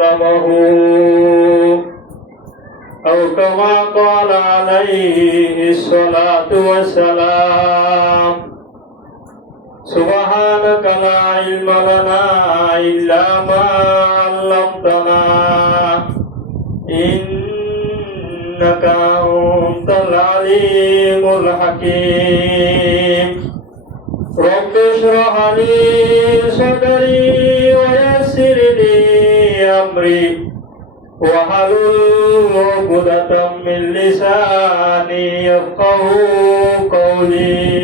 علمه أو كما قال عليه الصلاة والسلام سبحانك لا علم لنا إلا ما علمتنا إنك أنت العليم الحكيم رب اشرح لي صدري ويسر لي أمري واحلل عقدة من لساني يفقهوا قولي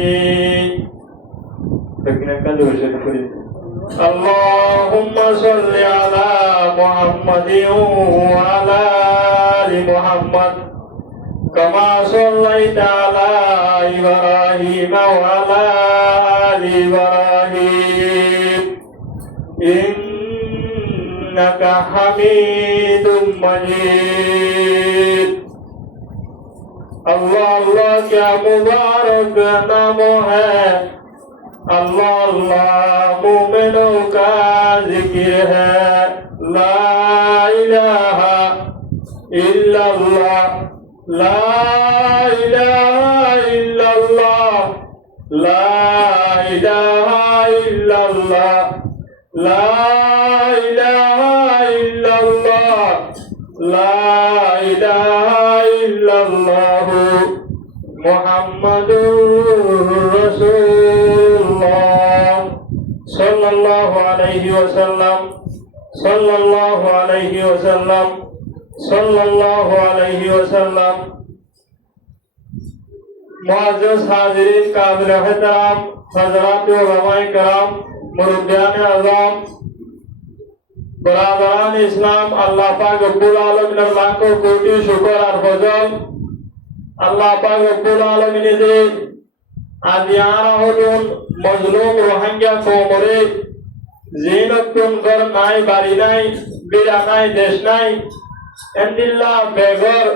اللهم صل على محمد وعلى آل محمد كما صليت على إبراهيم وعلى آل إبراهيم إنك حميد مجيد अल्लाह अल्लाह क्या मुबारक नाम है अल्लाह अल्लाह मोमिनों का जिक्र है ला इलाहा इल्लल्लाह ला इलाहा इल्लल्लाह ला इलाहा इल्लल्लाह ला इलाहा इल्लल्लाह ला इलाहा इल्लल्लाह मुहम्मदुर रसूलुल्लाह सल्लल्लाहु अलैहि वसल्लम सल्लल्लाहु अलैहि वसल्लम सल्लल्लाहु अलैहि वसल्लम मुअज़्ज़ज़ हाज़िरीन काबिल एहतराम हज़रात उलमाए किराम मुर्ब्बियान आज़म बराबरान इस्लाम अल्लाह पाक रब्बुल आलमीन लाखों कोटि शुक्र और फजल अल्लाह पाक रब्बुल आलमीन दे आदियाना होदुन मजलूम रोहिंग्या कोमरे जीनतुन घर नाई बारी नाई बिरा नाई देश नाई एंडिल्ला बेगर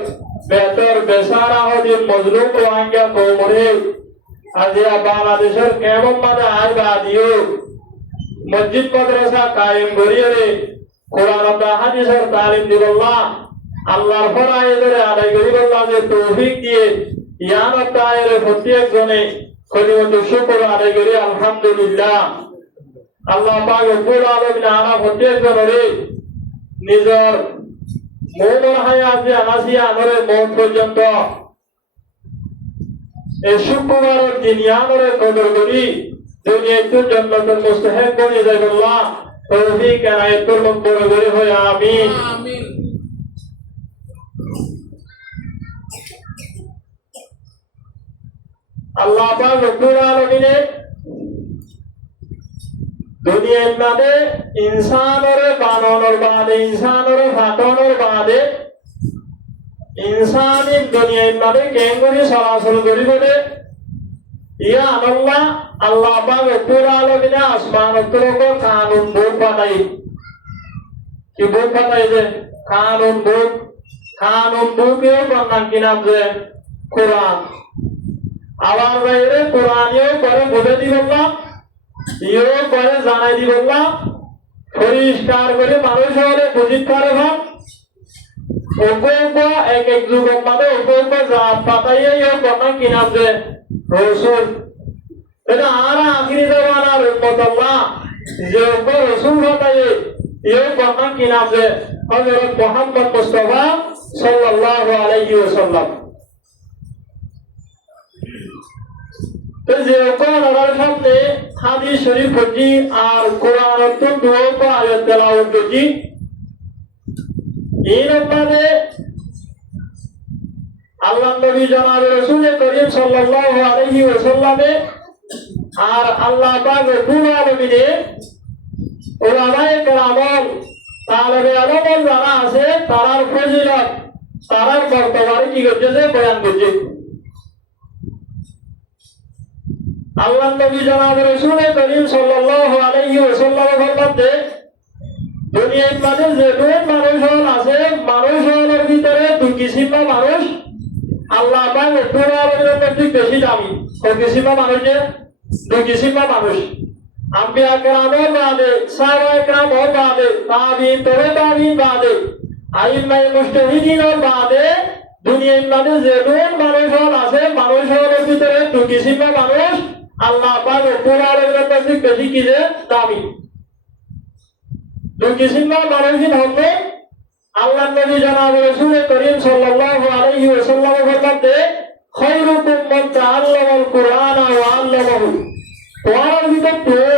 बेहतर बेसारा होदिन मजलूम रोहिंग्या कोमरे आदिया बांग्लादेशर केवल माने आय बादियो मस्जिद मदरसा कायम करिए कुरान और हादीसर तालीम दिबल्ला আল্লাহর ফরমায়ে ধরে আদায় করিবল্লাহ যে তৌফিক দিয়ে ইয়ানত তায়ের প্রত্যেক জনে কলিমত শুকর আদায় করি আলহামদুলিল্লাহ আল্লাহ পাক রব্বুল আলামিন আনা প্রত্যেক জনরে নিজের মৌলর হায়াতে আনাসিয়া আনরে মৌত পর্যন্ত এই শুক্রবারের দিন ইয়ানরে কদর করি দুনিয়াতে জান্নাতুল মুস্তাহিক বনি যাইবল্লাহ তৌফিক আয়াতুল মকবুল করে হয় আমিন আমিন अल्लाह पाक रब्बुल आलमीन दुनिया में इंसान और बानों बाद इंसान और फातों और बाद इंसान इन दुनिया में केंगुरी सलासल करी बोले या अल्लाह पाक रब्बुल आलमीन आसमान उत्तरों को कानून बुक बनाई कि बुक बनाई दे कानून बुक ये बनना की नाम से कुरान আবার বাইরে কোরআনিও করে বলে দিবল্লাহ ইও করে জানাই দিবল্লাহ পরিষ্কার করে মানুষ হলে বুঝিত পারে ভাব ওগো এক এক যুগের মধ্যে ওগো জাত পাতাইয়ে ইও কোন কি নাম যে রাসূল এটা আরা আখিরি জামানার উম্মতুল্লাহ যে ওগো রাসূল পাতাইয়ে ইও কোন কি নাম যে হযরত মুহাম্মদ মুস্তাফা সাল্লাল্লাহু আলাইহি ওয়াসাল্লাম যে কোরআনের সামনে হাদিস শরীফ পড়ি আর কোরআনের তো দোয়া বা আয়াত তেলাওয়াত করি এই রকমে আল্লাহর নবী জনাব রাসূল করিম সাল্লাল্লাহু আলাইহি ওয়াসাল্লামে আর আল্লাহ পাক রব্বুল আলামিন উলামায়ে কেরাম তালেবে ইলম যারা আছে তারার ফজিলত তারার বর্তমানে কি করতেছে বয়ান করছে আল্লাহ নবী জনাব রাসূল করিম সাল্লাল্লাহু আলাইহি ওয়াসাল্লাম বলতে দুনিয়ার মধ্যে যে মানুষ আছে মানুষের ভিতরে দুই কিসিমের মানুষ আল্লাহ পাক রব্বুল আলামিনের প্রতি বেশি দামি কোন কিসিমের মানুষ দুই কিসিমের মানুষ আম্বিয়া কেরামের বাদে সাহাবায়ে কেরামের বাদে তাবিঈন তবে তাবিঈন বাদে আইম্মায়ে মুজতাহিদিনের বাদে দুনিয়ার মধ্যে যেমন মানুষ আছে মানুষের ভিতরে দুই কিসিমের মানুষ আল্লাহ পাক রব্বুল আলামিনের কাছে বেশি কি যে দামি। দুই কিসিমের মানুষই হচ্ছে আল্লাহর নবী জনাব রাসূল করিম সাল্লাল্লাহু আলাইহি ওয়াসাল্লাম বলতে খায়রুকুম মান তাআল্লামাল কুরআনা ওয়া আল্লামাহু। তোমার ভিতরে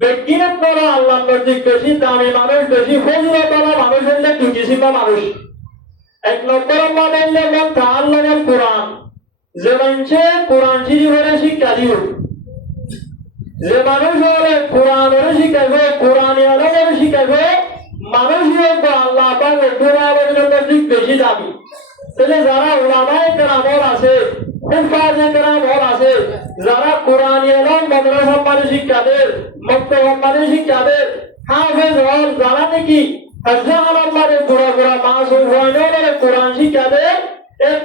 ব্যক্তিগত আল্লাহর নবী বেশি দামি মানুষ বেশি ফজিলতওয়ালা মানুষ হচ্ছে দুই কিসিমের মানুষ। এক নম্বর মানে মান তাআল্লামাল কুরআন, যে মানুষে কোরআন শরীফের শিক্ষা দিব, যে মানুষ হলে কোরআনের শিখাইবে কোরআনী আলমের শিখাইবে মানুষ আল্লাহ পাক রব্বুল আলামিনের কাছে বেশি দামি। তাহলে যারা উলামায়ে কেরাম আছে হুফাজে কেরাম আছে যারা কোরআনী আলম মাদ্রাসা মানে শিক্ষা দেয় মক্তব মানে শিক্ষা দেয় হাফেজ হল যারা নাকি হাজার মানে পুরা পুরা মাসুম হয় কোরআন শিক্ষা দেয়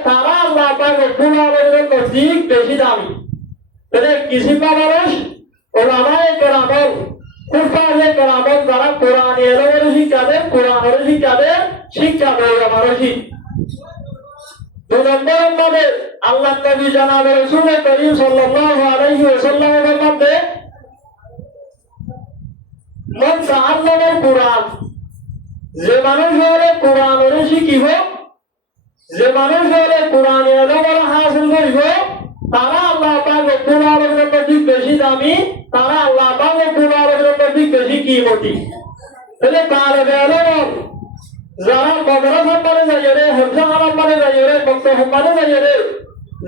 তারা আল্লাহ পাক রব্বুল আলামিনের কাছে বেশি দামি। তাহলে কিসিমা মানুষ উলামায়ে কেরাম হুফাজে কেরাম যারা কোরআনী আলমের শিক্ষা দেয় কোরআনের শিক্ষা দেয় শিক্ষা দেয় মানুষই। দুই নম্বর মানে আল্লাহ নবী জনাব রাসূল করিম সাল্লাল্লাহু আলাইহি ওয়াসাল্লামের মধ্যে মান তাআল্লামাল কুরআন, যে মানুষ হলে কোরআনের শিখিব যে মানুষ হলে কোরআনী ইলম হাসিল করিব তারা আল্লাহ পাক রব্বুল আলামিনের কাছে বেশি দামি, তারা আল্লাহ পাক রব্বুল আলামিনের কাছে বেশি কিমতি। তাহলে তালেবে ইলম যারা মাদ্রাসা মানে যাইরে হিফজ আলম মানে যাইরে মক্তব মানে যাইরে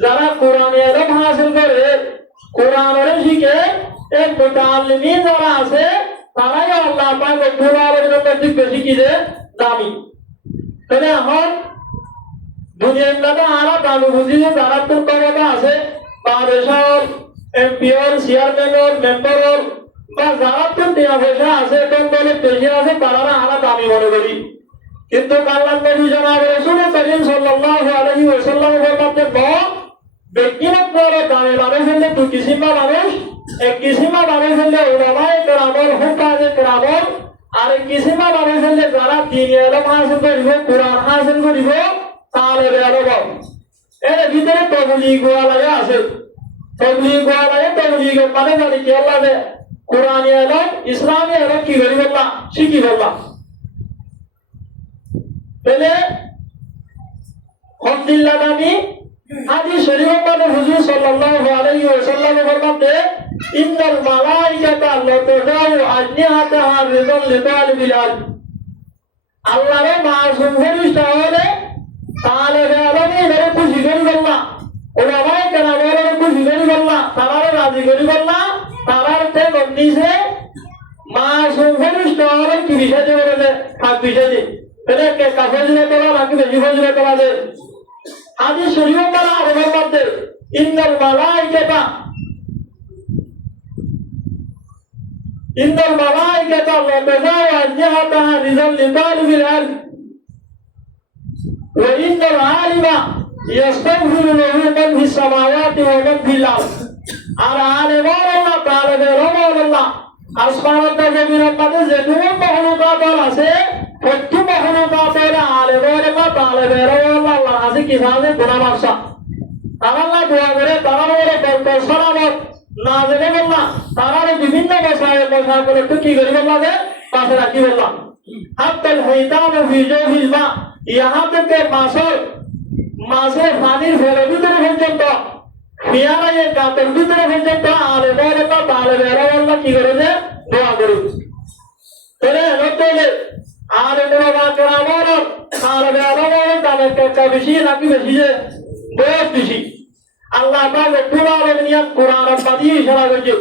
যারা কোরআনী ইলম হাসিল করে কোরআনের শিখে এই মুতাআল্লিমিন যারা আছে তারাই আল্লাহ পাক রব্বুল আলামিনের কাছে বেশি কি যে দামি। তাহলে এখন দুনিয়ার মধ্যে আরা দামি বুঝি যে যারা তোর ক্ষমতা আছে বাদেশর এমপিওর চেয়ারম্যানর মেম্বারর বা যারা তোর দেয়া পয়সা আছে কোন দলে বেশি আছে তারা আরা দামি মনে করি। কিন্তু আল্লাহর নবী জনাব রাসূল করিম সাল্লাল্লাহু আলাইহি ওয়াসাল্লাম বলতেন ব্যক্তিগত দামি মানুষ হলে দুই কিসিমা মানুষ, এক কিসিমা মানুষ হলে উলামায়ে কেরাম হুফাজে কেরাম আর এক কিসিমা মানুষ হলে যারা দ্বীন ইলম হাসিল করিব কোরআন হাসিল করিব তালেবে ইলম। এর ভিতরে তাবলীগ ওয়ালা আছে, তাবলীগ ওয়ালা তাবলীগ মানে জানি কি আল্লাহ দে কোরআনী ইলম ইসলামী ইলম কি করিব না শিখি বললা। তাহলে আলহামদুলিল্লাহ আমি হাদিস শরীফের মধ্যে হুজুর সাল্লাল্লাহু আলাইহি ওয়াসাল্লাম বলেন ইন্নাল মালাইকাতা লা তাদাউ আজনিহাতাহা রিদাল লিতালিবিল ইলম। আল্লাহর মাসুম ফেরেশতা হলে তালেবে ইলমের খুশি করিব না, উলামায়ে কেরামের খুশি করিব না, তারারে রাজি করিব না, তারারতে গন্ডিছে মাসুম ফেরেশতা হলে কি বিষয় দিয়ে বলে হাত বিষয় দিয়ে তাহলে কে কাফেররা তোলা নাকি বেশি ফজিলত তোলা দে। হাদিস শরীফের দ্বারা আরবের মধ্যে ইন্নাল মালাইকাতা লা তাদাউ আজনিহাতাহা রিদাল লিতালিবিল ইলম ওয়া ইন্নাল আলিমা ইস্তাগফিরু লাহু মান ফিস সামাওয়াতি ওয়া মান ফিল আরদ। আর আলিম আল্লাহ তালেবে ইলম আল্লাহ আসমানত জমিনের মধ্যে যে কোনো মাখলুকাত আছে প্রত্যেক মাখলুকাতের আলিম আল্লাহ তালেবে ইলম আল্লাহ আছে কি সাথে গুনাহ বাসা আল্লাহ দোয়া করে তারা বলে বলতে সালামত না জেনে বললা তারা বিভিন্ন মশাইল একটু কি করি বললা পাশে রাখি বললাম হাত্তাল হাইতাম ফি জাওহিল মা ইহা থেকে মাছের পানির ফেলে ভিতরে পর্যন্ত ফিয়ারায়ে গাতের ভিতরে পর্যন্ত আলিম আল্লাহ তালেবে ইলম আল্লাহ কি করে যে দোয়া করি। তাহলে হতে আর এগুলো কেরামর তালেবে ইলম তাদের একটা বেশি নাকি বেশি যে বহুত বেশি। আল্লাহ পাক রব্বুল আলামিন কোরআনের মাধ্যমে ইশারা করেছে,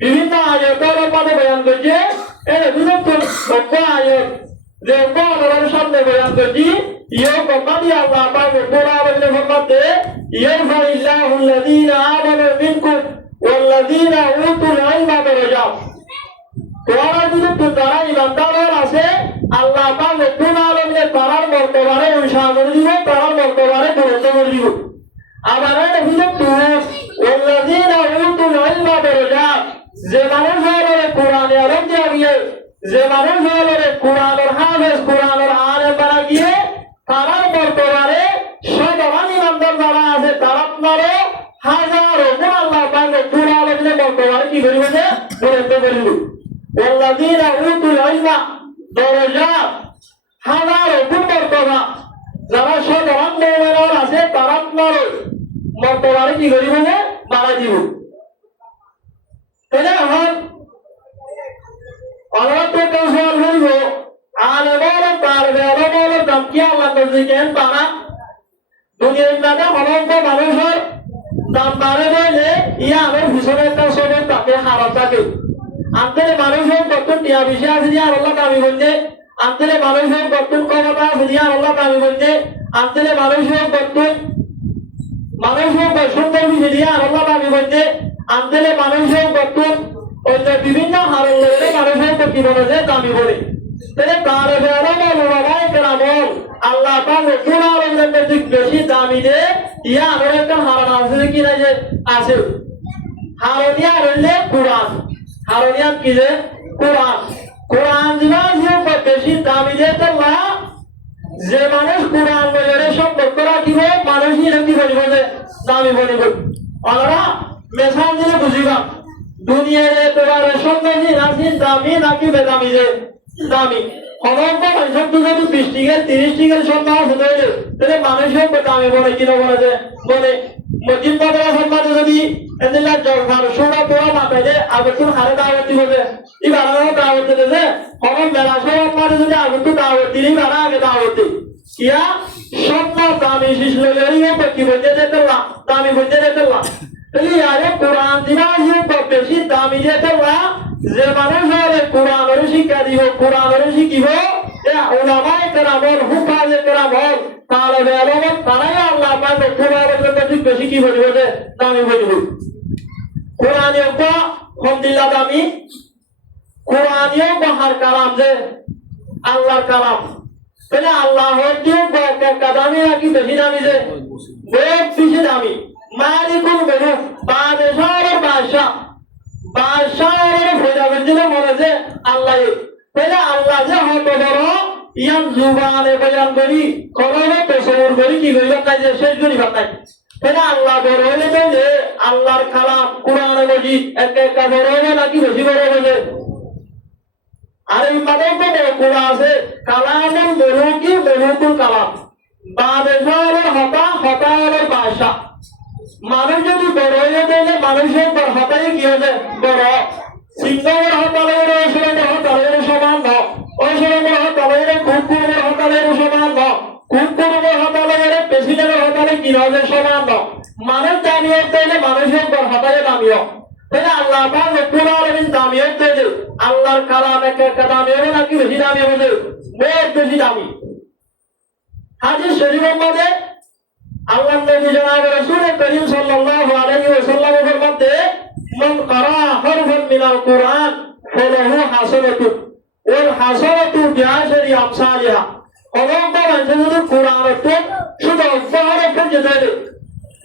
বিভিন্ন আয়াতের মাধ্যমে বয়ান করেছে। এর বিরুদ্ধে সত্য আয়াত যে কোরআনের সামনে বয়ান করেছে ইয়ে কোরআনে আল্লাহ পাক রব্বুল আলামিন ফরমাতে ইয়ারফাইল্লাহু আল্লাযীনা আমানু মিনকুম ওয়াল্লাযীনা উতুল ইলমা দারাজাত। তোমার বিরুদ্ধে যারা ইমানদার আছে আল্লাহ পাক রব্বুল আলামিন তার মর্তবারে উৎসাহ করে দিব, তার মর্তবারে গুরুত্ব করে দিব। আবার এটা হলো ওয়াল্লাযীনা উতুল ইলমা দারাজাত, যে মানুষ যে মানুষ হলো কোরআনের হাফেজ কোরআনের আলেম বানা গিয়ে তারার বর্তমানে শতমান ইমানদার যারা আছে তারা আপনারও হাজারো গুণ আল্লাহ পাক রব্বুল আলামিনের বর্তমানে কি করিবে যে পরিণত করিবে ওয়াল্লাযীনা উতুল ইলমা দরজাত হাজারো গুণ মর্তবা যারা শতমান মুমিন আছে তারা আপনারও বর্তমানে কি করিবে যে বাড়াই দিব তাহলে এখন Allah tu kasar hulu, alamor tarbe alamor damkia Allah terzikin para dunia ini ada orang tu manusia dampare deh, ia alam hisap tersobat tapi harap tak. Antara manusia betul dia bisa sedia Allah kami bunyi, antara manusia betul kau kata sedia Allah kami bunyi, antara manusia betul sedia Allah kami bunyi, antara manusia betul অন্য বিভিন্ন হারণ লইলে মানুষের প্রতি বলে যে দামি বলে তাহলে তার ওলামায়ে কেরাম আল্লাহ পাক রব্বুল আলামিনের প্রতি বেশি দামি দে ইয়া আরো একটা হারণ আছে কি না যে আছে হারণিয়া রইলে কোরআন হারণিয়া কি যে কোরআন কোরআন জিনিস বেশি দামি দে তো না যে মানুষ কোরআন বলে সম্পর্ক রাখিব মানুষই কি বলিব যে দামি বলিব ওনারা মেসাল দিলে বুঝিবা দুনিয়ার তোমার সম্পত্তি রাশি দামি নাকি বেদামি যে দামি অনন্ত মানুষের তো যদি 20 টিকের 30 টিকের সম্মান হতে হলে তাহলে মানুষের দামি বলে কিনা বলে যে বলে মসজিদ মাদ্রাসা সম্মান যদি এদিলা জলখার সোনা পোড়া মাথায় যে আগতুন হারে দাওয়াত দিব যে এই বাড়ানো দাওয়াত দিতে যে হরম মেলা সম্মান যদি আগতু দাওয়াত দিলি বাড়া আগে দাওয়াত দি কিয়া সম্মান দামি শিশ লইলেই কি বলতে যেতে না দামি বলতে যেতে না তাহলে আরে কোরআন জিনিস বেশি দামি যেতে না যে মানুষ হলে কোরআনের শিক্ষা দিব কোরআনের শিখিব ওলামায়ে কেরামের হুফাজে কেরাম তালেবে ইলম তারাই আল্লাহ পাক কোরআনের প্রতি বেশি কি বলিব যে দামি বলিব কোরআনিও আলহামদুলিল্লাহ দামি কোরআনিও বাহার কালাম যে আল্লাহর কালাম তাহলে আল্লাহর দিয়ে দামি নাকি বেশি দামি যে বহুত বেশি দামি মালিকুল মুলুক বাদশাহের বাদশা বাদশাহের ফয়দাবন্দিলে বলে যে আল্লাহ তাহলে আল্লাহ যে হত বড় ইয়ান জুবানে বয়ান করি কলমে তসওয়ুর করি কি করিব না যে শেষ করিব না তাহলে আল্লাহ বড় হইলে যে আল্লাহর কালাম কোরআন মজিদ এক এক বড় হবে নাকি বেশি বড় হবে আর এই মানে তো কোরআন আছে কালামুল মুলুকি মুলুকুল কালাম বাদশাহের হতার বাদশা মানুষ যদি বড় হয়ে গেলে মানুষের হতাই কি হবে বড় সিংহের হতালের হতালের সমান ন ঐশ্বরের হতালের কুকুরের হতালের সমান ন কুকুরের হতালের প্রেসিডেন্টের হতালে কি হবে সমান ন মানুষ দামিও চাইলে মানুষের হতালে দামিও তাহলে আল্লাহ পাক রব্বুল আলামিন দামিও চাইলে আল্লাহর কালাম এক একটা দামি হবে নাকি বেশি দামি হবে বহুত বেশি দামি হাদিস শরীফের মধ্যে আল্লাহ নবী জনাব রাসূল করিম সাল্লাল্লাহু আলাইহি ওয়াসাল্লাম ফরমাতে মান ক্বারা হারফান মিনাল কুরআন ফালাহু হাসানাতু ওয়াল হাসানাতু বিআশরি আমসালিহা অনন্ত মানুষ যদি কোরআনকে শুধু অক্ষরে পড়ে যায়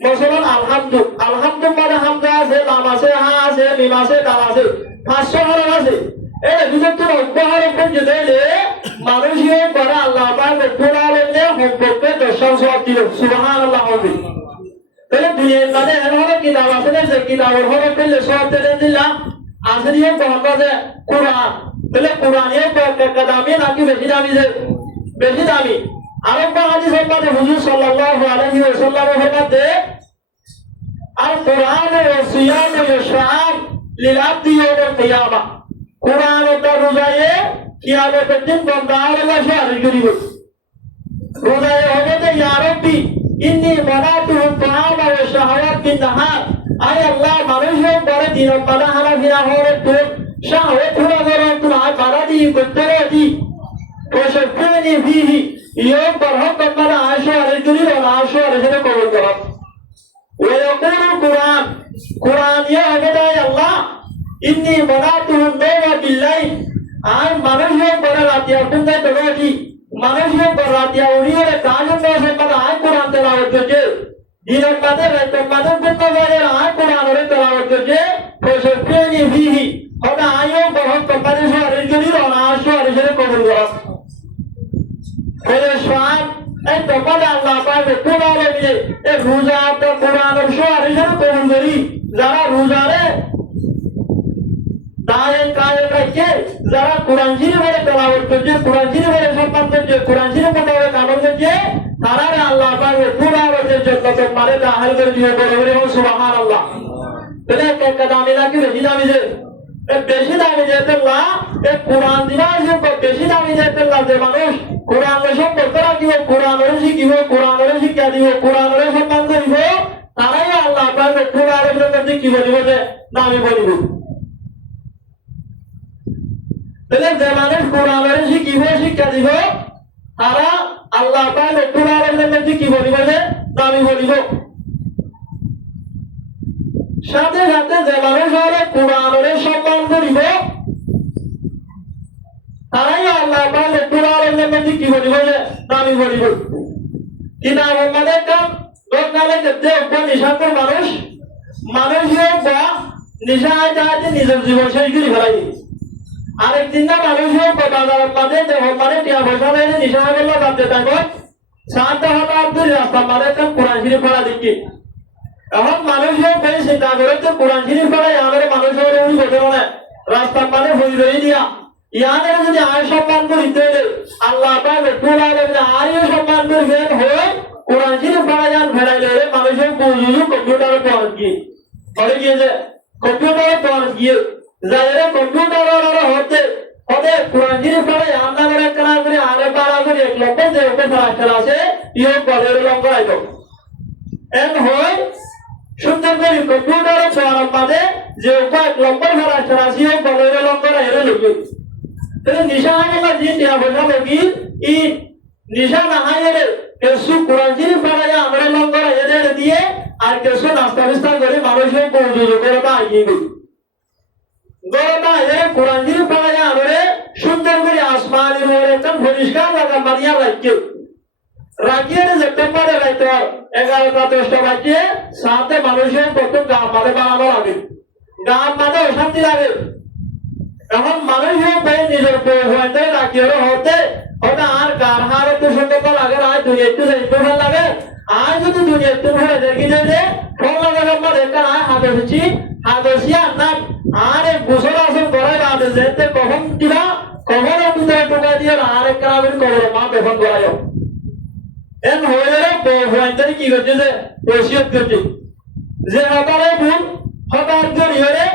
মাসালান আলহামদু মানে হামদা আছে লাম আছে হা আছে মিম আছে দাল আছে 500 হরফ আছে এই দুটো অক্ষরে পড়ে যায় মানুষের পরে আল্লাহ পাক রব্বুল আলামিনের সম্পর্কে দর্শন সওয়াব দিল সুবহানাল্লাহ হবে তাহলে দুনিয়ার মধ্যে এমন কিতাব আছে যে কিতাবের হরফ পেলে সওয়াব দিলাম আসরিয়ে বলবা যে কোরআন তাহলে কোরআনের দামি নাকি বেশি দামি যে বেশি দামি আরেকটা হাদিস আছে হুজুর সাল্লাল্লাহু আলাইহি ওয়াসাল্লাম ফরমাতে আল কোরআন ওয়া সিয়াম ওয়া শাআব লিল আবদি ইয়াউমাল কিয়ামা কোরআন ও রোজায়ে কিয়ামতের দিন বান্দা আল্লাহ শাহরি করিব রোজায়ে হবে যে ইয়া রাব্বি ইন্নী মানাতুহু তাআমা ওয়া শাহাওয়াত বিন নাহার আয় আল্লাহ মানুষের পরে দিন বাদা হারা ফিরা হরে তো শাহাওয়াত পুরা করে তোমার বাদা দি করতে দি وشفعني فيه يوم برهق من عاشوا رجلي والعاشوا رجل قبول كرم ويقول قرآن يا هداي الله إني منعته النوم بالليل آن মানুষের পরে রাতে আপনি তরোটি মানুষের পরে রাতে উড়িয়ে কাজের কাছে পরে আয় কোরআন তেলাওয়াত করছে দিনের পরে রাতের পরে কোন বারে আয় কোরআনের তেলাওয়াত করছে وشفعني فيه هذا আয়ও برهق من عاشوا رجلي والعاشوا বলে সোয়াব এই তখন আল্লাহ পাক রব্বুল আলামিন এই রোজা তো কোরআনের সোয়াব হিসেবে কবুল করি যারা রোজারে দায়ে কায়ে রাখে যারা কোরআন শরীফের তেলাওয়াত করছে কোরআন শরীফের সম্মান করছে কোরআন শরীফ মোতাবেক আমল করছে তারা আল্লাহ পাক রব্বুল আলামিনের জন্য মানে দাখিল করে দিবে বলে বলে সুবহানাল্লাহ। তাহলে একটা দামি নাকি বেশি দামি যে বেশি দামি যেতে না এই কোরআন দিবাস বেশি দামি যেতে না যে মানুষ কোরআনের সম্পর্ক রাখিব কোরআনের শিখিব কোরআনের শিক্ষা দিব কোরআনের সম্মান করিব তারাই আল্লাহ পাক রব্বুল আলামিনের কাছে কি বলিব যে দামি বলিব। তাহলে যে মানুষ কোরআনের শিখিব শিক্ষা দিব তারা আল্লাহ পাক রব্বুল আলামিনের কাছে কি বলিব যে দামি বলিব। সাথে সাথে যে মানুষ হলে কোরআনের সম্মান করিব তারাই আল্লাহ পাক রব্বুল আলামিনের কাছে কি বলিব যে দামি বলিব। কিনা মানে কাম দোকানে যে নিশাকর মানুষ মানুষ বা নিশা চাইতে নিজের জীবন শেষ করে ফেলাই আরেকদিন না মানুষ বাজারের মাঝে মানে টিয়া পয়সা নেই নিশা করলো বাদতে থাকো সাত হাজার রাস্তা মানে কোরআন শরীফ পড়া দেখি এখন মানুষ চিন্তা করে তো কোরআন শরীফ পড়াই আমাদের মানুষ উনি বলতে না রাস্তার মানে হই রয়ে দিয়া ইয়াদের যদি আয় সম্মান করিতে আল্লাহ পাক রব্বুল আলামিন আয়ও সম্মান করবেন হয়ে কোরআন শরীফ পড়া যান ফেরাইলে মানুষের বুঝুজু কম্পিউটারে পড়া গিয়ে পড়ে গিয়েছে কম্পিউটারে পড়া গিয়ে যারা কম্পিউটার হতে হতে কোরআন শরীফ পড়াই আমরা করে কানা করে আরে পারা করে এক লক্ষ যে ওকে ফেরাস্টার আছে ইও বলের লঙ্গ আইতো এন হয় সুন্দর করে কম্পিউটারে পড়ার বাদে যে ওকে এক লক্ষ ফেরাস্টার আছে ইও বলের লঙ্গ এরে লগে তাহলে নিশা হাইলা যে টিয়া বসা লগি ই নিশা না হাইলে কেসু কোরআন শরীফ পড়াই আমরা লঙ্গ এরে দিয়ে আর কেসু নাস্তা বিস্তার করে মানুষের বুঝুজু করে বা আইয়ে গরমা এ কোরআন শরীফ পড়া যায় আমরে সুন্দর করে আসমানের উপরে একদম পরিষ্কার লাগা মারিয়া রাখিয়ে সেপ্টেম্বরে রাইতে 11টা 10টা বাজে সাথে মানুষের প্রথম গা মারে বানানো লাগে গা মানে অশান্তি লাগে এখন মানুষের পেয়ে নিজের হইতে রাখিয়ে হতে হতে আর গার হার একটু সুন্দর লাগে না দুনিয়া একটু ভাল লাগে আর যদি দুনিয়া একটু ভালো দেখি যে ফোন লাগালে আমার একটা হাতে হাদসিয়া না আরে গোসল আসল করাই বাদে যেতে কখন দিবা কখন ভিতরে ঢুকাই দিয়ে আরেক কারণে করো মা বেফন করাইও এন হয়ে হইতে কি করছে যে ওসিয়ত করছে যে হকারে ভুল হকার জড়িয়ে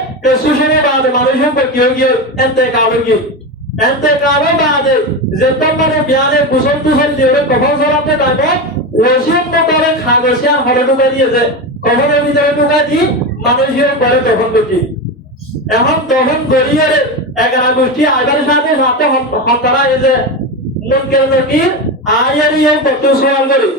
সুশনে বাদে মানুষের কি হয়ে গিয়ে এনতে কাবে বাদে যে তোমারে বিয়ানে গোসল টুসল দিয়ে কখন চলাতে টাইমে ওসিয়ত করে খাগসিয়া হলে ঢুকাই দিয়েছে কখনের ভিতরে ঢুকাই দি মানুষের পরে তখন করছি এখন তখন গড়িয়ে 11 গোষ্ঠী আইবার সাথে সাথে হতারা এই যে মুনকের নকির আয়ারিয়ে কত সওয়াল করে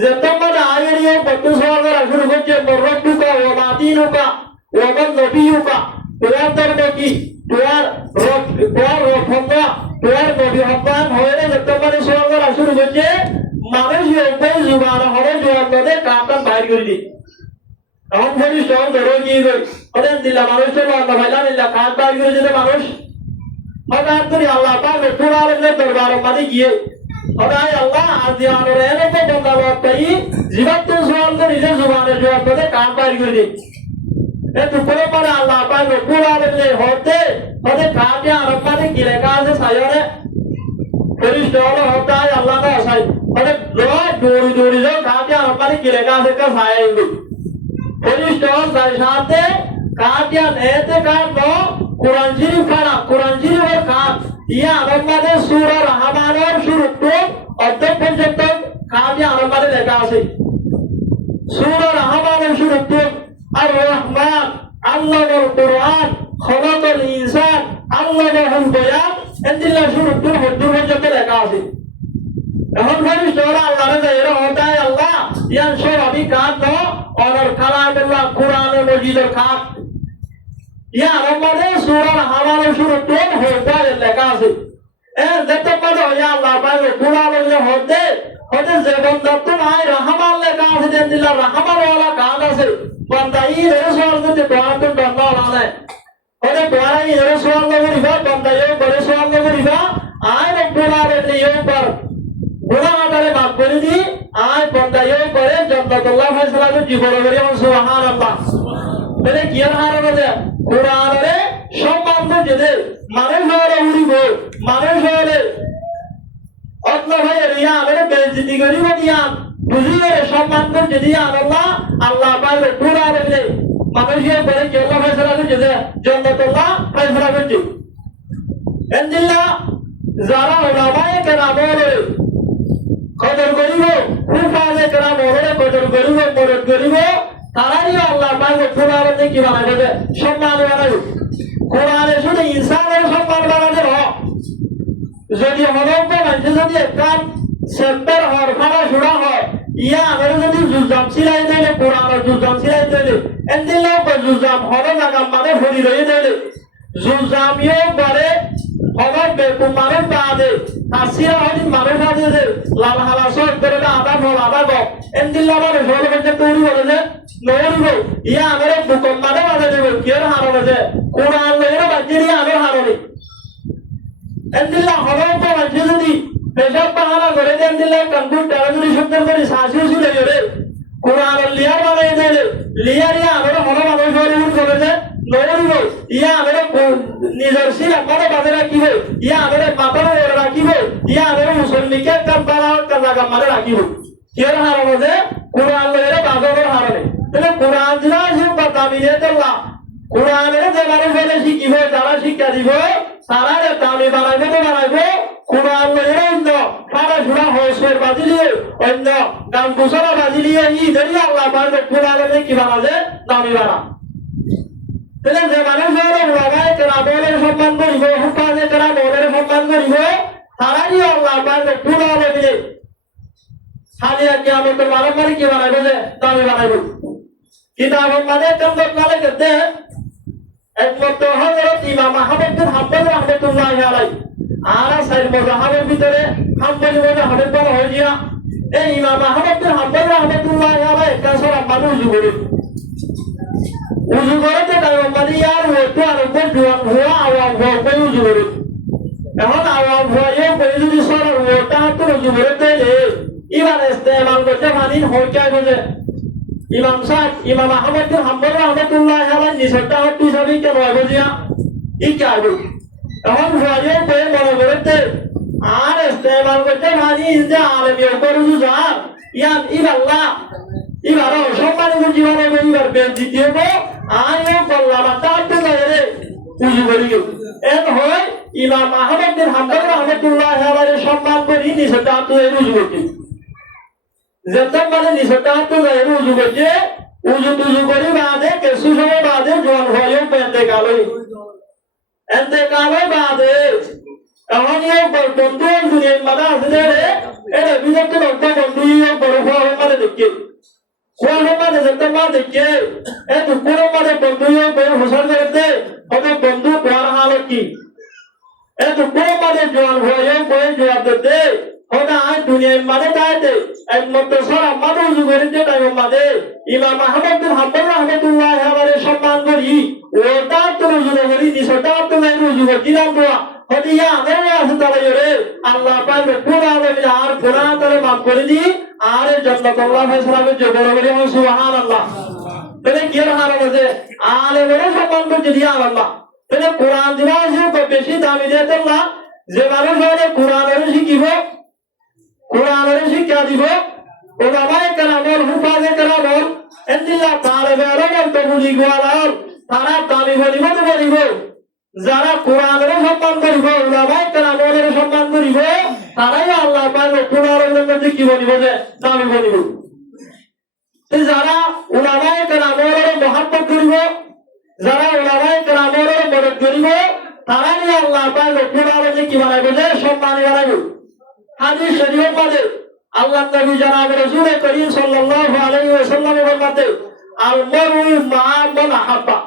যে তোমার আয়ারিয়ে কত সওয়াল করা শুরু করছে রব্বুকা ওয়া মাদিনুকা ওয়া মান নবিয়ুকা তোমার ধর্ম কি তোমার রব্বুকা তোমার নবী হকমান হয়ে যে তোমার সওয়াল করা শুরু করছে মানুষের উপরে জুবান হরে জবাব দিয়ে কামটা বাইর করে দি এখন যদি সব ধরো গিয়ে ওদের দিল্লা মানুষের আল্লাহ ভাইলা দিল্লা কাজ বাইর করে যেতে মানুষ হঠাৎ করে আল্লাহ পাক রব্বুল আলামিনের দরবারে মানে গিয়ে হঠাৎ আল্লাহ আজিয়ানোর এনে বন্দাবাদ পাই জীবাত্ম সওয়াল করে যে জুবানের জবাব দিয়ে কাম বাইর করে দি এত করে পরে আল্লাহ পাক রব্বুল আলামিনের হতে কাজে আরব মানে কি লেখা আছে সায়রে ফেরেশতা হতে আল্লাহ না সাই দৌড়ি যাও কাজে আরব মানে কি লেখা আছে কা সায় পরিষ্কার তার সাথে কাটিয়া নেতে কাটলো কোরআন শরীফ খানা কোরআন শরীফের কাজ ইয়া আরম্বাদের সূরা রহমানের শুরু থেকে অর্ধেক পর্যন্ত কাটিয়া আরম্বাদে লেখা আছে সূরা রহমানের শুরু থেকে আর রহমান আল্লাহর কোরআন খলাকাল ইনসান আল্লাহুল বায়ান এন্দিল্লা শুরু থেকে অর্ধেক পর্যন্ত লেখা আছে এখন পরিষ্কার আল্লাহর যায়রা হতায় আল্লাহ ইয়ান সব আমি কাজ ন और कलामुल्लाह कुरान मजीद खाक या रमजान सूरह हवाले शुरू तो होता है लगा से ए जब तक पता हो या अल्लाह पाक कुरान में होते जबन तुम आए रहमान लगा से दिन दिला रहमान वाला कहां से बंदाई रसूल से दुआ तो बंदा वाला है और दुआ ही रसूल ने रिवा बंदा यो बड़े रसूल ने रिवा आए रब्बुल आलमीन यो पर গুনাহ আদারে মাফ করে দি আয় বন্দাইও করে জান্নাতুল্লাহ ফয়সালা করে জীবন করে সুবহানাল্লাহ বলে কি আর হারানো যায় কোরআনের সম্মান যে মানুষ হলে উড়িব মানুষ হলে অন্য ভাইয়ের ইয়া আমারে বেইজ্জতি করিব দিয়া বুঝি করে সম্মান করে দিয়া আল্লাহ আল্লাহ পাক কোরআনে মানুষের বলে কি আল্লাহ ফয়সালা করে যে জান্নাতুল্লাহ ফয়সালা করে এন্দিল্লাহ যারা ওলামায়ে কেরামরে কদর করিব হুফাজে কেরামরে কদর করিব মরদ করিব তারাই আল্লাহ পাক কোরআনে কি বানাবে সম্মান বানাবে কোরআনে শুধু ইনসানের সম্মান বানাবে যদি হলক মানুষ যদি কাম সেপ্টার হর ফাড়া শুরা হয় ইয়া আমার যদি জুজাম সিলাই দিলে কোরআনের জুজাম সিলাই দিলে এন্দিল্লাহ জুজাম হল লাগাম মানে ভরি রয়ে দিলে জুজামিও বারে হলক বেকুম মানে বাদে আসিয়া হলি মানে বাদে যে লাল হালা সব করে আদা ফল আদা গপ এন্দিল্লাহ মানে হল বলতে তৈরি বলে যে নড়ব ইয়া আমার বুকম মানে বাদে দেব কি আর হারানো যে কোরআন লইরা বাজে দিয়ে আমার হারানি এন্দিল্লাহ হলক মানুষ যদি পেশাব পাহারা করে দেন দিলে কম্পিউটার যদি সুন্দর করে শাসি শুনে যাবে কোরআন লিয়ার বানাই দিলে লিয়ার ইয়া আমরা হলো মানুষ হলে করে যে নড়ব ইয়া আমরা নিজের শির আপনারা বাজে রাখিব ইয়া আমরা মাথার উপরে রাখিব ইয়া আমরা মুসলমিকে কারবালা কাজা মানে রাখিব কেন হারানো যে কোরআন লইরা বাজারের হারানে তাহলে কোরআন দিলা যে বাতামিনে দেলা কোরআনের যে মানুষ বলে শিখিব যারা শিক্ষা দিব তারা দামি বানাইবে তো বানাইবে কোরআন লইরা অন্য ফাড়া শুরা হসের বাজিলিয়ে অন্য গান কুসরা বাজিলিয়ে ই ধরি আল্লাহ পারবে কোরআনে কি বানাবে দামি বানা তাহলে যে মানুষ ওলামায়ে কেরামের সম্মান করিব হুফাজে কেরামের সম্মান করিব তারাই আল্লাহ পারবে কোরআনে দিলে হালিয়া কিয়ামতের বারবার কি বানাইবে যে দামি বানাইবে কিতাব মানে কমত নালে করতে একমাত্র হযরত ইমাম আহমদ বিন হাম্বল রাহমাতুল্লাহি আলাইহি আর সাইর মাযহাবের ভিতরে হাম্বলি মাযহাবের বড় হয়ে গিয়া এই ইমাম আহমদ বিন হাম্বল রাহমাতুল্লাহি আলাইহি কাসরা মানুষ উযু করে তাই মানে আর ওটো আর উপর জোয়ান হওয়া আওয়াজ হওয়া কই উযু করে এখন আওয়াজ হওয়া এই কই যদি সর ওটা তো উযু করে দিলে ইবার ইস্তেমাল করতে পানি হয় কি হবে ইমাম সাহেব ইমাম আহমদ বিন হাম্বল রাহমাতুল্লাহি আলাইহি নিসটা হচ্ছে সবই কে হয় বুঝিয়া ই কি হবে এখন ভয়ে পেয়ে মনে করতে আর ইস্তেমাল করতে পানি যে আলেমিও করে যা ইয়ান ইবাল্লাহ ইবারো সম্মানিত জীবনে ইবার বেঞ্চিতে হবে আর এই বললাম তাতে যাবে উযু করি এত হয় ইমাম আহমদ বিন হাম্বল রাহমাতুল্লাহি আলাইহি সম্মান করি নিসটা তো উযু করতে যেটা মানে নিসটা তো যাবে উযু করতে উযু তুযু করি বাদে কিছু সময় বাদে জোয়ান হয়ে এতেকালে বাদে এখন এই বন্ধু দুনিয়ার মাথা আসলে রে এটা বিরক্ত লোকটা বন্ধু বড় হওয়ার মানে দেখে কোন মানে যেতে মা দেখে এ দুপুর মানে বন্ধু বড় হোসার করতে হবে বন্ধু কোয়ার হালত কি এ দুপুর মানে জোয়ান হয়ে বই জবাব দিতে ওটা আজ দুনিয়ার মানে দাইতে একমাত্র সারা মানুষ জুগরিতে টাইম মাদে ইমাম আহমদ বিন হাম্বল রাহমাতুল্লাহি আলাইহি সম্মান করি ওটা তো রুজু করি নিসটা তো নাই রুজু করি নাম দোয়া হদিয়া আরে আসতালে রে আল্লাহ পাক কোরআনে আর কোরআন তারে মাফ করে দি আর জান্নাতুল্লাহ ফয়সালাকে জবর করে সুবহানাল্লাহ তাহলে কি হারানো যে আলে বড় সম্মান করে দিয়া আল্লাহ তাহলে কোরআন দিনা যে বেশি দামি দিয়ে আল্লাহ যে মানুষ হলে কোরআনের শিখিব কোরআনের শিক্ষা দিব ওলামায়ে কেরামের হুফাজে কেরামের এন্দিল্লাহ তালেবে ইলমের তবলিগওয়ালার তারা দামি বলিব বলিব যারা কোরআনের সম্মান করিব ওলামায়ে কেরামের সম্মান করিব তারাই আল্লাহ পাক কোরআনের মধ্যে কি বলিব যে দামি বলিব যারা ওলামায়ে কেরামের মহব্বত করিব যারা ওলামায়ে কেরামের মদদ করিব তারাই আল্লাহ পাক কোরআনে কি বানাইব যে সম্মান বানাইব হাদিস শরীফ পড়ে আল্লাহ নবী জনাব রাসূল করিম সাল্লাল্লাহু আলাইহি ওয়াসাল্লাম বলেন আল মারউ মা মান আহাব্বা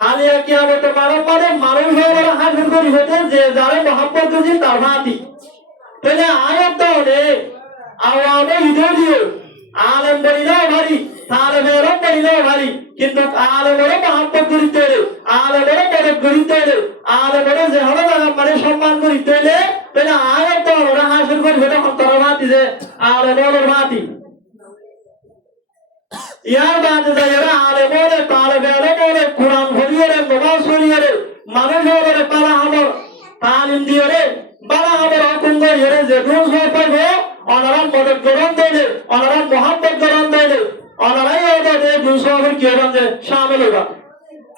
হালিয়া কিয়ামত মানে মানুষ হওয়ার হাজির করি হতে যে যারে মহব্বত করি তার ভাতি তাহলে আয়াত হলে আওয়ামে ভিডিও দিও আলেম বলিলেও ভারী তালেবেরও বলিলেও ভারী কিন্তু আলেমেরও মহব্বত করিতে হলে আলেমেরও মদদ করিতে হলে আলেমেরও যে হলো মানে সম্মান করিতে হলে তাহলে আয়াত তো ওরা হাসিল করবে তখন তারা মাতি যে আলেমের মাতি ইয়ার বাদে যারা আলেমের তালেবে আলেমের কোরআন পড়িয়ে নামাজ পড়িয়ে মানুষের পালা আমর তালিম দিয়ে বালা আমর হুকুম দিয়ে যে রুজ পাইবে ওনারা মদত গ্রহণ দেবে ওনারা মোহাম্মদ গ্রহণ দেবে ওনারাই ওদের দুসবের কি হবেন যে শামিল হবে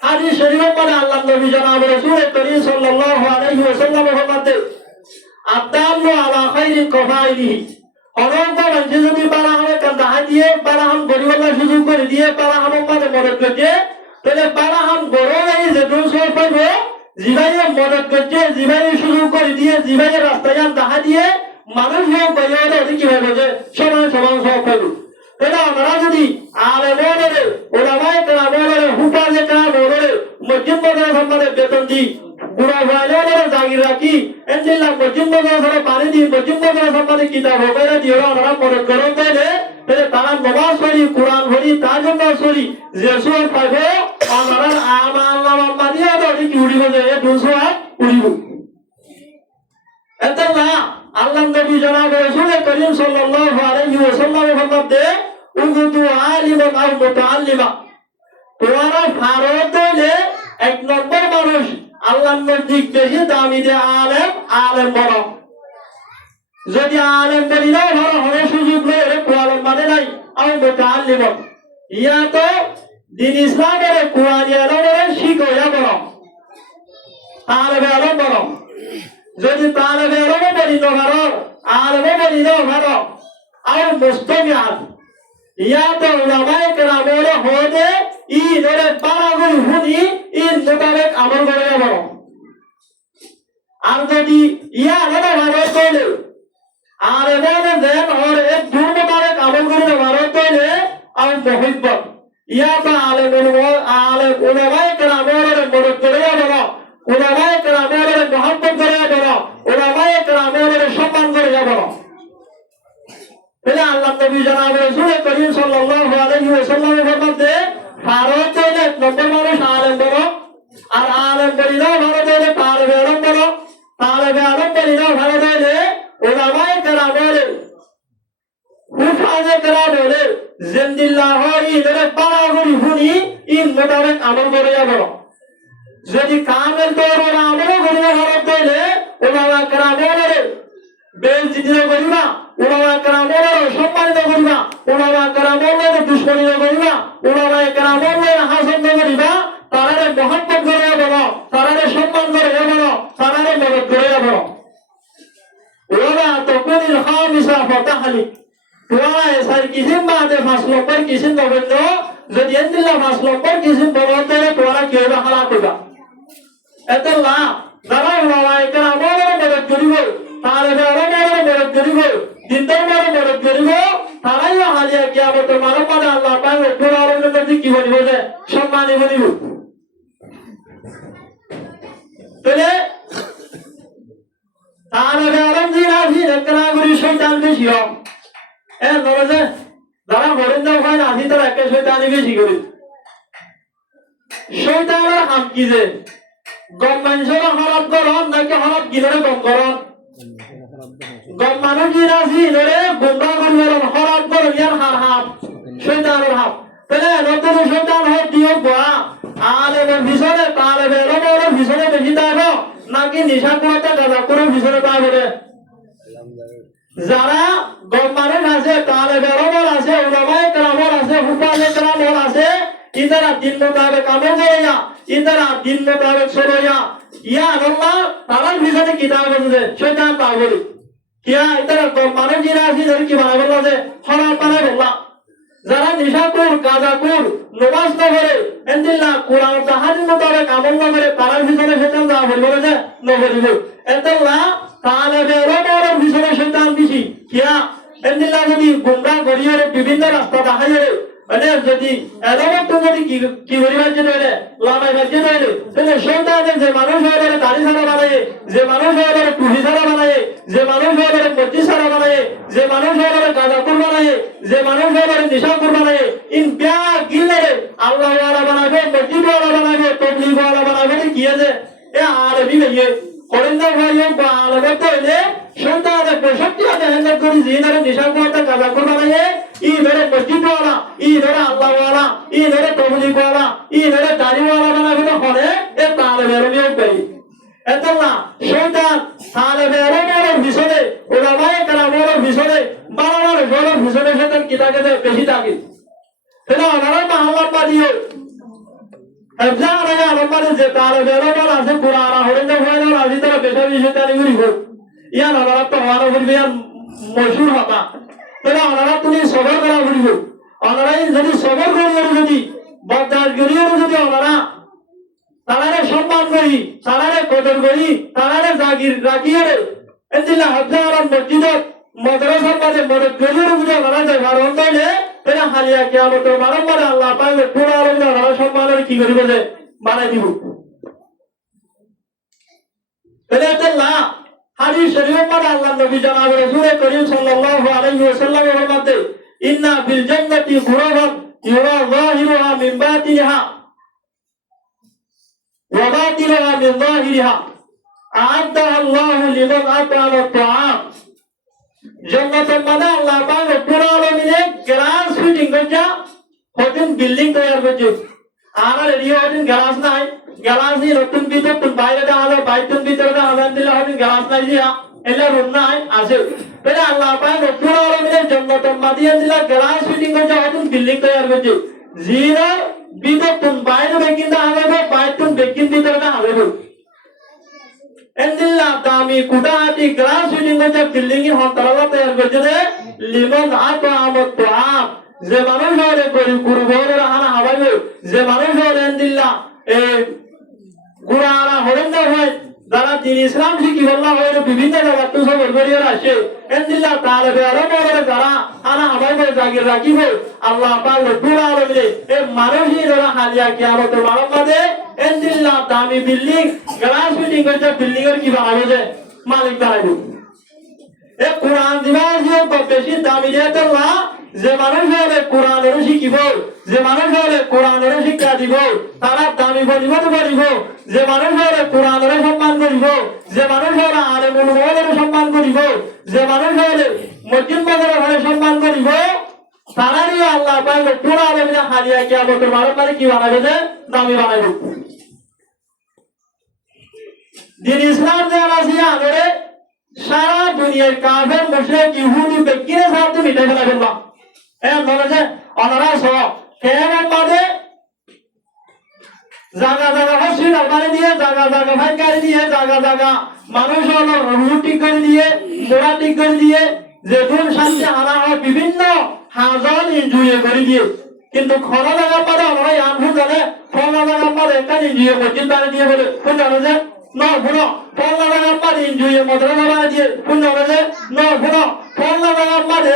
হাদিস শরীফের মধ্যে আল্লাহ নবী জনাব রাসূল করিম সাল্লাল্লাহু আলাইহি ওয়াসাল্লাম ফরমাতে আদাল্লু আলা খাইরি কফাইলিহি অনন্ত মানুষ যদি বালা হবে কান্দা দিয়ে বালা হাম গরিবের সুযোগ করে দিয়ে বালা হাম মদত করতে তাহলে বালা হাম গরো এই যে দুসব পাইবে জিবাইয়ে মদত করতে জিবাইয়ে সুযোগ করে দিয়ে জিবাইয়ে রাস্তায় দেখা দিয়ে মানুষ হোক বাইরে কি হবে যে সমান সমান সব পাইবে তাহলে আমরা যদি আলেমের ওলামায়ে কেরামের হুফাজে কেরামের মসজিদ মাদ্রাসার মধ্যে বেতন দিই বুড়া ভাইলের জাগির রাখি ইনশাআল্লাহ মসজিদ মাদ্রাসার পানি দিই মসজিদ মাদ্রাসার মধ্যে কিতাব হবে দিয়ে আমরা মদত করতে দেলে তাহলে তারা নামাজ পড়ি কোরআন পড়ি তার জন্য সরি যে সব পাইবে আমরা আমার নাম মানিয়ে দাও কি উড়িব যে এই দুসব উড়িব এত না আল্লাহ নবী জনাব রাসূল করিম সাল্লাল্লাহু আলাইহি ওয়াসাল্লাম ফরমাতে উযু আলিমান আও মুতাআল্লিমা তোরা ফারতেলে এক নম্বর মানুষ আল্লাহর নজদিক বেশি দামি যে আলেম বড় যদি আলেম বলি না বড় হওয়ার সুযোগ নেই এর কোরআন মানে নাই আও মুতাআল্লিমা ইয়া তো দিন ইসলামের কোরআন এর শিখয়া বড় আলেম আলেম বড় যদি তালেবে আলেমে বলি না ভালো আলেমে বলি না ভালো আর মুস্তামিআত ইয়া তো উলামায়ে কেরামের হদে ই ধরে পারাগুল হুনি ইন মোতাবেক আমল করে বড় আর যদি ইয়া না ভালো কইলে আলেমে দেন আর এক দূর মোতাবেক আমল করে ভালো কইলে আর মুহিব্বত ইয়া তো আলেম উলামায়ে কেরামের মদদ করে বড় উলামায়ে কেরামের মহব্বত করে বড় উলামায়ে কেরামের সম্মান করে বড় তাহলে আল্লাহ নবী জনাব রাসূল করিম সাল্লাল্লাহু আলাইহি ওয়াসাল্লাম ফরমাতে ফারতেলে এক নম্বর মানুষ আলেম বড় আর আলেম বলিনা ভালো হলে তালেবে আলেম বড় তালেবে আলেম বলিনা ভালো হলে উলামায়ে কেরামের হুফাজে কেরামের জিন্দিল্লাহ ইনরে পারাগুলি হুনি ইন মোতাবেক আমল করে বড় যদি কামের তোর আমল করে ভালো হলে উলামায়ে কেরামের বেইজ্জতি করিবা উলামায়ে কেরামের সম্মানিত করিবা উলামায়ে কেরামের দুশমনী করিবা উলামায়ে কেরামের হাসদ করিবা তারারে মহব্বত করে বলো তারারে সম্মান করে বলো তারারে মদদ করে বলো ওলা তাকুনিল খামিসা ফাতাহলি তোরা এসার কিসিম বাদে ফাসল পর কিসিম নবন্য যদি ইনদিল্লাহ ফাসল পর কিসিম বলতে তোরা কি হবে হালা কইবা এতলা যারা উলামায়ে কেরামের মদদ করিব তালেবে আলেমের মদদ করিব দিনদার মদদ করিব তারাই হালিয়া কিয়ামতের মানবতায় আল্লাহ পাক রব্বুল আলামিনের কাছে কি বলিব যে সম্মানী বলিব তাহলে তালেবে আলেম জিরা জি একরাগুরি শয়তান বেশি হয় ধরে যে যারা মরেন না হয় না আসি তারা একে শয়তানি বেশি করি শয়তানের হাত কি যে গম মানুষের হরফ গরম নাকি হরফ গিলে গম গরম গম মানুষ জিরা জি ধরে গুমরা গরম হরফ গরম ইয়ার হাত শয়তানের হাত তাহলে নতুন শয়তান হয় দিও গোয়া আলেমের ভিতরে তালেবে আলেমের ভিতরে বেশি থাকো নাকি নিশা করতে গাঁজা করে ভিতরে পাবে যারা গম্মানের আছে তালেবে আলেমের আছে উলামায়ে কেরামের আছে হুফাজে কেরামের আছে ইনারা দিন মোতাবেক আমল করিয়া ইনারা দিন মোতাবেক চলিয়া ইয়া আল্লাহ তারার ভিতরে কিতাব আছে শয়তান পাগল কিয়া ইনারা গম্মানের জিরা আছে ধরে কি বানাই বললা যে হরাম বানাই বললা যারা নিশাকুর গাঁজাকুর নামাজ না পড়ে ইনশাআল্লাহ কোরআন ও হাদিস মোতাবেক আমল না করে তারার ভিতরে শয়তান যা বলবে যে নবরিব এতলা তালেবে আলেমের ভিতরে শয়তান বেশি কিয়া ইনশাআল্লাহ যদি গুমরা করিয়ে বিভিন্ন রাস্তা দেখাইয়ে মানে যদি এরকম তো যদি কি করিবার জন্য হলে লামাইবার জন্য হলে তাহলে শয়তানের যে মানুষ হয়ে দাড়ি ছাড়া বানায় যে মানুষ হয়ে টুপি ছাড়া বানায় যে মানুষ হয়ে মসজিদ ছাড়া বানায় যে মানুষ হয়ে গাঁজাকুর বানায় যে মানুষ হয়ে নিশাকুর বানায় ইন ব্যাগ গিলে আল্লাহ ওয়ালা বানাবে মসজিদ ওয়ালা বানাবে তবলিগ ওয়ালা বানাবে কি আছে এ আরবি ভাইয়ে হরিন্দ ভাইও বালবে তৈলে সন্তানে 65 মেহনত করি জিনারে নিশা করতে কাজা করবা লাগে ই ধরে মসজিদ ওয়ালা ই ধরে আল্লাহ ওয়ালা ই ধরে তবলিগ ওয়ালা ই ধরে দাড়ি ওয়ালা বানাবে হলে এ তালেবে রবিও পাই এতলা শয়তান তালেবে রবির ভিতরে ওলামায়ে কেরামের ভিতরে বারবার বড় ভিতরে শয়তান কিতাকে বেশি থাকে তাহলে ওনারা মহল্লা পাদিও এফজারা আলমারে যে তালেবে রবির আছে কুরআন হরিন্দ ভাইও রাজি তারা বেশি বেশি তারি করিব ইয়ান ওনারা তো হওয়ার বলবে মশহুর হতা তাহলে ওনারা তুমি সবর করা বলিব ওনারা যদি সবর করিয়ে যদি বদাস করিয়ে যদি ওনারা তারারে সম্মান করি তারারে কদর করি তারারে জাগির রাখিয়ে এদিলা হাজার মসজিদত মাদ্রাসার মাঝে মদত করিয়ে বুঝে ওনারা যে কারণ নইলে তাহলে হালিয়া কিয়ামতের বারংবার আল্লাহ পাক পুরো আলমে ওনারা সম্মানের কি করিব যে বানাই দিব তাহলে এতলা হাদিস শরীফের মধ্যে আল্লাহ নবী জনাব রাসূল করিম সাল্লাল্লাহু আলাইহি ওয়াসাল্লাম এর মধ্যে ইন্না ফিল জান্নাতি গুরাবান ইউরা যাহিরুহা মিন বাতিনিহা ওয়া বাতিনুহা মিন যাহিরিহা আ'আদ্দাহা আল্লাহু লিমান আতাআমা আত-তাআম জান্নাতের মধ্যে আল্লাহ পাক পুরো আলমিনে গ্লাস ফিটিং করেছে হোটেল বিল্ডিং তৈরি করেছে আর এরিয়া হোটেল গ্লাস নাই গ্লাস দিয়ে নতুন ভিতর তুম বাইরে দেখা যায় বাইতুন ভিতরে দেখা যায় দিলে হোটেল গ্লাস নাই দিয়া এলা রুম নাই আছে তাহলে আল্লাহ পাক পুরো আলমিনে জান্নাতের মধ্যে দিলা গ্লাস ফিটিং করেছে হোটেল বিল্ডিং তৈরি করেছে জিরা ভিতর তুম বাইরে বেকিন দেখা যাবে বাইতুন বেকিন ভিতরে দেখা যাবে এন্দিল্লা দামি কুটাটি গ্লাস ফিটিং করেছে বিল্ডিং এর হতরালা তৈরি করেছে লিমান আতাআমা আত-তাআম যে মানুষ হলে গরিব কুরবানের হানা হাবাইবে যে মানুষ হলে এন্দিল্লা কুরআন হরিন্দ হয় যারা দিন ইসলাম শিখি বললা হয় বিভিন্ন জায়গা তো সব গরিয়ে আসে এন্দিল্লা তালেবে আলমরে যারা হানা হাবাইবে জাগির রাখিব আল্লাহ পাক পুরো আলমে এই মানুষই যারা হালিয়া কিয়ামতের মানবাদে এন্দিল্লা দামি বিল্ডিং গ্লাস ফিটিং করতে বিল্ডিং এর কি বানাবে যে মালিক বানাইবে এ কুরআন দিবার যে বেশি দামি দিয়েতলা যে মানুষ হলে কোরআনের শিখিব যে মানুষ হলে কোরআনের শিক্ষা দিব তারা দামি বলিব পারিব যে মানুষ হলে কোরআনের সম্মান করিব যে মানুষ হলে আলেমুল উলামার সম্মান করিব যে মানুষ হলে মসজিদ মাদ্রাসার সম্মান করিব তারারই আল্লাহ পাক পুরো আলমিনে হালিয়া কিয়ামতের মানবারে কি বানাবে যে দামি বানাইব দিন ইসলাম যারা আছে আদরে সারা দুনিয়ার কাফের মুশরিক ইহুদি বেকিরে সাথে মিটাই ফেলাবেন না মনে যে ওনারা সব কেমন বাদে জায়গা জায়গা হসপিটাল বানিয়ে দিয়ে জায়গা জায়গা ভাইকারি দিয়ে জায়গা জায়গা মানুষ হলো রুট ঠিক করে দিয়ে মোড়া ঠিক করে দিয়ে যেটুন শান্তি হারা হয় বিভিন্ন হাজার ইঞ্জুরি করে দিয়ে কিন্তু খরা জায়গা পারে আমরা আনফুন জানে খরা জায়গা পারে একটা ইঞ্জুরি মসজিদ বানিয়ে দিয়ে বলে কোন জানো যে ন ভুনো খরা জায়গা পারে ইঞ্জুরি মাদ্রাসা বানিয়ে দিয়ে কোন জানো যে ন ভুনো খরা জায়গা পারে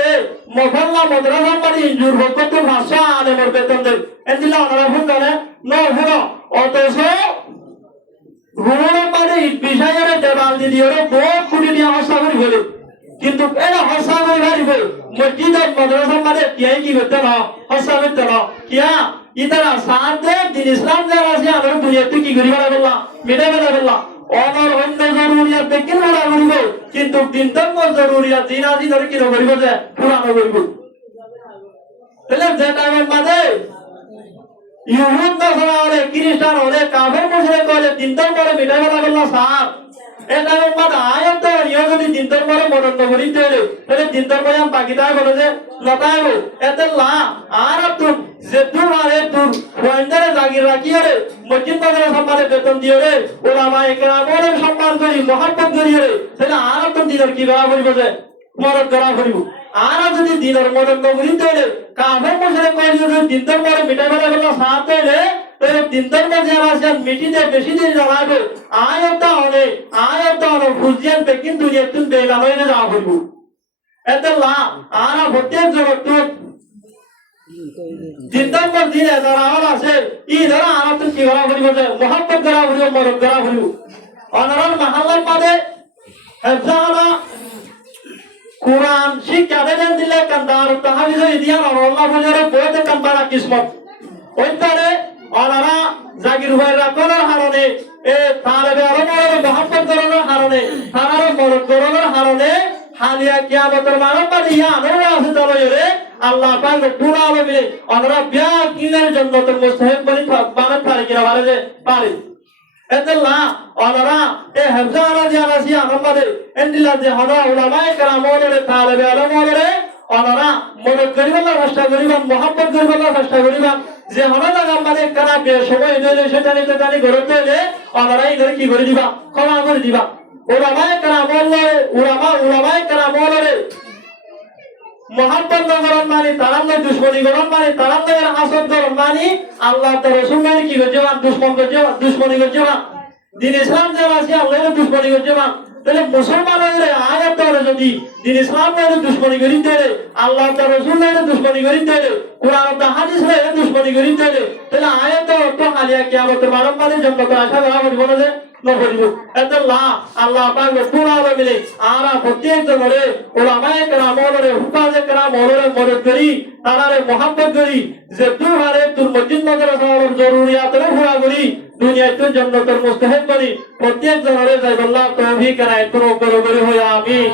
মহল্লা মাদ্রাসা পারি ইনজুর হকত ভাষা আলেমের বেতন দেন এদিলা ওনারা ফোন করে ন ভুনো অথচ ভুনোর পারে বিষয়ের দেবাল দিয়ে বহুত কোটি দিয়ে হস্তা করি ফেলে কিন্তু এটা হস্তা করে ভারিব মসজিদের মাদ্রাসা পারে টিয়াই কি করতে না হস্তা করতে না কিয়া ইতারা সাথে দিন ইসলাম যারা আছে আমরা দুনিয়াতে কি করি বলা বললাম মেনে বলা বললাম অনর অন্য জরুরিয়াত দেখে বলা করিব কিন্তু দিন ধর্ম জরুরিয়াত দিন আজি ধরে কি করিব যে পুরানো করিব তাহলে যে টাইমের মাঝে ইহুদ নাসারা হলে খ্রিস্টান হলে কাফের মুশরিক হলে দিন ধর্ম মেনে বলা বললাম সার এই টাইমের মাঝে আয়াত নিয়ে যদি দিন ধর্ম মদন করি দেলে তাহলে দিন ধর্ম আম বাকিটা বলে যে লতাইব এতে লা আর তুই যে তুই আরে তুই পয়েন্টারে জাগির রাখিয়ে রে মসজিদ মাদ্রাসা সম্মানে বেতন দিয়ে রে ওলামায়ে কেরামের সম্মান করি মহব্বত করি রে তাহলে আর তুই দিনের কি করা করিব যে মদত করা করিব আর যদি দিনের মদত করি তাহলে কাফের মুশরিক করি যদি দিন ধর্ম মিটাই ফেলা বলা সাথ হইলে তাহলে দিন ধর্ম যারা আছে মিটিতে বেশি দিন জ্বালাবে আয়াতটা হলে ফুজিয়ান বেকিন দুনিয়া তুমি বেগান হয়ে যাওয়া করিব এতে লা আর প্রত্যেক জগৎ দিনদার পর দিন যারা আছে ই যারা আর কি করা করিব যে মহব্বত করা করিব মদত করা করিব অনারার মহল্লার পাদে হেফজানা কুরআন শিক্ষা দেন দিলে কান্দার তাহাবিজ দিয়া আল্লাহ বলের বইতে কান্দারা কিসমত ওইটারে অনারা জাগির হয়ে রাখার হারণে এ তালেবে আরবের মহব্বত করার কিয়ামতের মানব মানে ইয়া নওয়া আছে তলয়রে আল্লাহ পাক রব্বুল আলামিন ওনারা বিয়া কিনার জান্নাতের মুস্তাহিক বলি বানাত পারে কিনা পারে যে পারে এতলা ওনারা এ হাজারা দিয়া রাজি আমাদের এন্ডিলা যে হলো উলামায়ে কেরাম ওরে তালেবে আলম ওরে ওনারা মদত করিবার চেষ্টা করিবা মোহাম্মদ করিবার চেষ্টা করিবা যে হলো জায়গা মানে কেনা বে সময় দিলে সেটা নিতে জানি গরতে এলে ওনারা ইধর কি করে দিবা ক্ষমা করে দিবা উলামায়ে কেরাম উলামায়ে কেরাম ওরে মোহাম্মদ নগরন মানি তারান্নের দুশ্মনী গরন মানি তারান্নের হাসদ গরন মানি আল্লাহ তার রসুল মানি কি করছে দুশ্মনী করছে দিন ইসলাম যে আছে আল্লাহর দুশ্মনী করছে তাহলে মুসলমানের আয়াত ধরে যদি দিন ইসলামের দুশ্মনী করি দেয় আল্লাহ তার রসুলের দুশ্মনী করি দেয় কোরআন ও হাদিসের দুশ্মনী করি দেয় তাহলে আয়াত অর্থ হালিয়া কিয়ামতের মানবমানের জন্য তো আশা করা হবে না নকরিব আল্লাহ আল্লাহ পাক রব্বুল আলামিন আরা প্রত্যেক জনরে উলামায়ে কেরাম ওরে হুফাজে কেরাম ওরে মদদ করি তারারে মোহাম্মত করি যে তুহারে তুর মসজিদ মাদ্রাসার জরুরিয়াতরে পুরা করি দুনিয়াতে জান্নাতের মুস্তাহিক করি প্রত্যেক জনরে যাইবাল্লাহ তৌফিক এনায়েত করো হই আমিন